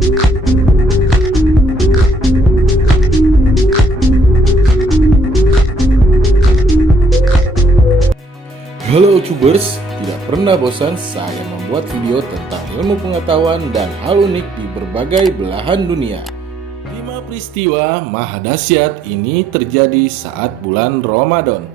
Halo Cubers, tidak pernah bosan saya membuat video tentang ilmu pengetahuan dan hal unik di berbagai belahan dunia. 5 peristiwa maha dahsyat ini terjadi saat bulan Ramadan.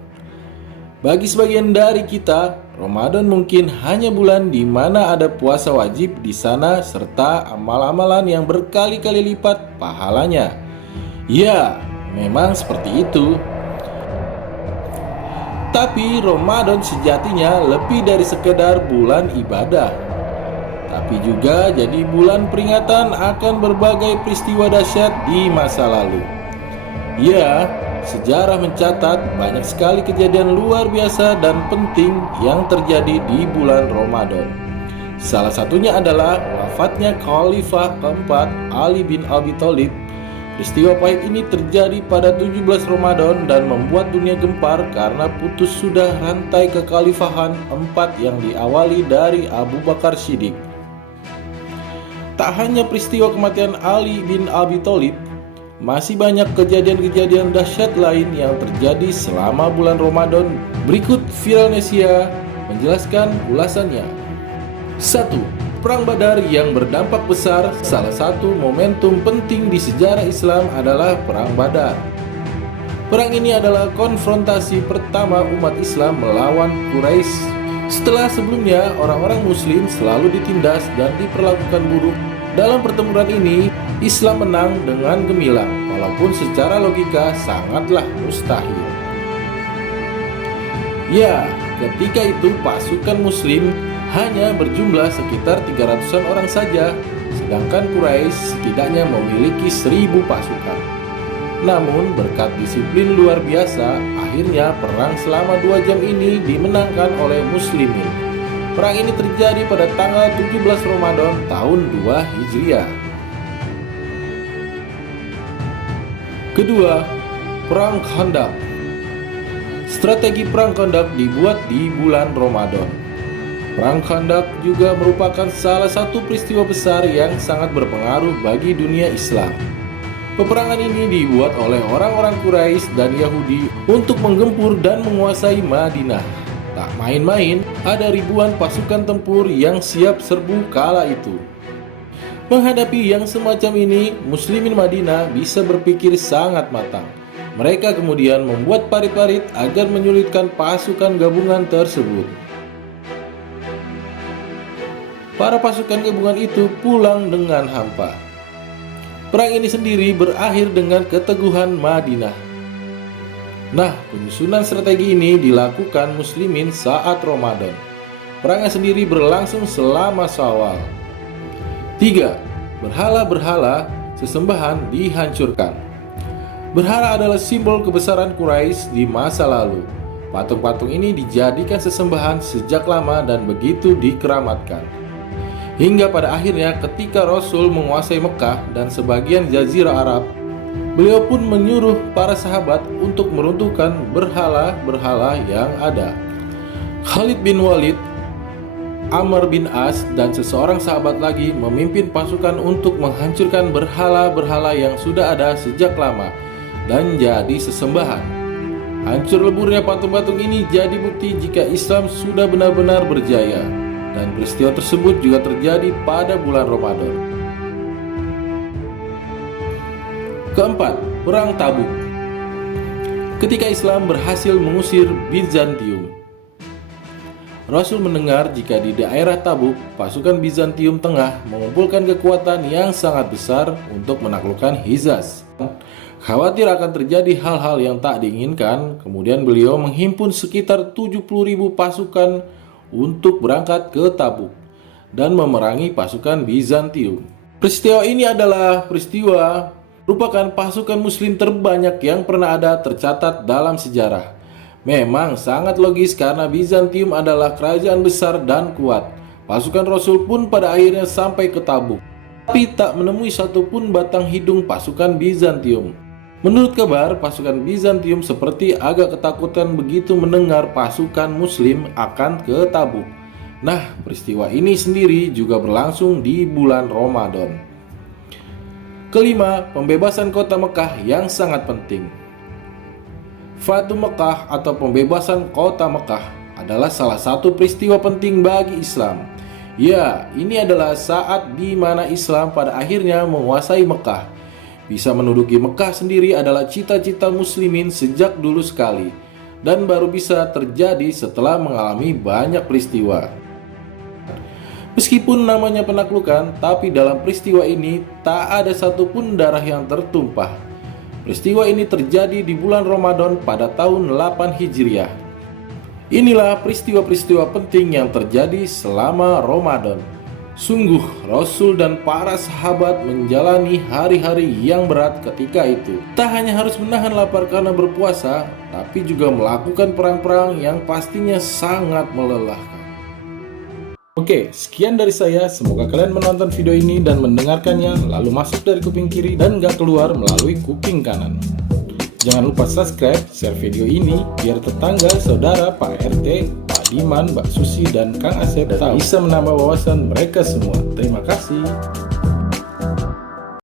Bagi sebagian dari kita, Ramadan mungkin hanya bulan di mana ada puasa wajib di sana serta amal-amalan yang berkali-kali lipat pahalanya. Ya, memang seperti itu. Tapi Ramadan sejatinya lebih dari sekedar bulan ibadah, tapi juga jadi bulan peringatan akan berbagai peristiwa dahsyat di masa lalu. Ya, sejarah mencatat banyak sekali kejadian luar biasa dan penting yang terjadi di bulan Ramadan. Salah satunya adalah wafatnya Khalifah keempat Ali bin Abi Thalib. Peristiwa pahit ini terjadi pada 17 Ramadan dan membuat dunia gempar karena putus sudah rantai kekhalifahan 4 yang diawali dari Abu Bakar Shiddiq. Tak hanya peristiwa kematian Ali bin Abi Thalib, masih banyak kejadian-kejadian dahsyat lain yang terjadi selama bulan Ramadan. Berikut Viralnesia menjelaskan ulasannya. 1. Perang Badar yang berdampak besar. Salah satu momentum penting di sejarah Islam adalah Perang Badar. Perang ini adalah konfrontasi pertama umat Islam melawan Quraisy. Setelah sebelumnya orang-orang Muslim selalu ditindas dan diperlakukan buruk, dalam pertempuran ini Islam menang dengan gemilang, walaupun secara logika sangatlah mustahil. Ya, ketika itu pasukan Muslim hanya berjumlah sekitar 300-an orang saja, sedangkan Quraisy setidaknya memiliki 1000 pasukan. Namun berkat disiplin luar biasa, akhirnya perang selama 2 jam ini dimenangkan oleh Muslimin. Perang ini terjadi pada tanggal 17 Ramadan tahun 2 Hijriah. Kedua, Perang Khandaq. Strategi Perang Khandaq dibuat di bulan Ramadan. Perang Khandaq juga merupakan salah satu peristiwa besar yang sangat berpengaruh bagi dunia Islam. Peperangan ini dibuat oleh orang-orang Quraisy dan Yahudi untuk menggempur dan menguasai Madinah. Tak main-main, ada ribuan pasukan tempur yang siap serbu kala itu. Menghadapi yang semacam ini, Muslimin Madinah bisa berpikir sangat matang. Mereka kemudian membuat parit-parit agar menyulitkan pasukan gabungan tersebut. Para pasukan gabungan itu pulang dengan hampa. Perang ini sendiri berakhir dengan keteguhan Madinah. Nah, penyusunan strategi ini dilakukan Muslimin saat Ramadan. Perangnya sendiri berlangsung selama Syawal. 3. Berhala-berhala sesembahan dihancurkan. Berhala adalah simbol kebesaran Quraisy di masa lalu. Patung-patung ini dijadikan sesembahan sejak lama dan begitu dikeramatkan. Hingga pada akhirnya ketika Rasul menguasai Mekah dan sebagian Jazirah Arab, beliau pun menyuruh para sahabat untuk meruntuhkan berhala-berhala yang ada. Khalid bin Walid, Amr bin As, dan seseorang sahabat lagi memimpin pasukan untuk menghancurkan berhala-berhala yang sudah ada sejak lama dan jadi sesembahan. Hancur leburnya patung-patung ini jadi bukti jika Islam sudah benar-benar berjaya. Dan peristiwa tersebut juga terjadi pada bulan Ramadan. Keempat, Perang Tabuk. Ketika Islam berhasil mengusir Bizantium, Rasul mendengar jika di daerah Tabuk, pasukan Bizantium tengah mengumpulkan kekuatan yang sangat besar untuk menaklukkan Hizas. Khawatir akan terjadi hal-hal yang tak diinginkan, kemudian beliau menghimpun sekitar 70.000 pasukan untuk berangkat ke Tabuk dan memerangi pasukan Bizantium. Peristiwa ini adalah merupakan pasukan Muslim terbanyak yang pernah ada tercatat dalam sejarah. Memang sangat logis karena Bizantium adalah kerajaan besar dan kuat. Pasukan Rasul pun pada akhirnya sampai ke Tabuk, tapi tak menemui satupun batang hidung pasukan Bizantium. Menurut kabar, pasukan Bizantium seperti agak ketakutan begitu mendengar pasukan Muslim akan ke Tabuk. Nah, peristiwa ini sendiri juga berlangsung di bulan Ramadan. Kelima, pembebasan kota Mekah yang sangat penting. Fatu Mekah atau pembebasan kota Mekah adalah salah satu peristiwa penting bagi Islam. Ya, ini adalah saat di mana Islam pada akhirnya menguasai Mekah. Bisa menduduki Mekah sendiri adalah cita-cita muslimin sejak dulu sekali, dan baru bisa terjadi setelah mengalami banyak peristiwa. Meskipun namanya penaklukan, tapi dalam peristiwa ini tak ada satupun darah yang tertumpah. Peristiwa ini terjadi di bulan Ramadan pada tahun 8 Hijriah. Inilah peristiwa-peristiwa penting yang terjadi selama Ramadan. Sungguh, Rasul dan para sahabat menjalani hari-hari yang berat ketika itu. Tak hanya harus menahan lapar karena berpuasa, tapi juga melakukan perang-perang yang pastinya sangat melelahkan. Oke, sekian dari saya. Semoga kalian menonton video ini dan mendengarkannya, lalu masuk dari kuping kiri dan gak keluar melalui kuping kanan. Jangan lupa subscribe, share video ini, biar tetangga, saudara, Pak RT, Pak Diman, Mbak Susi, dan Kang Asep tahu, bisa menambah wawasan mereka semua. Terima kasih.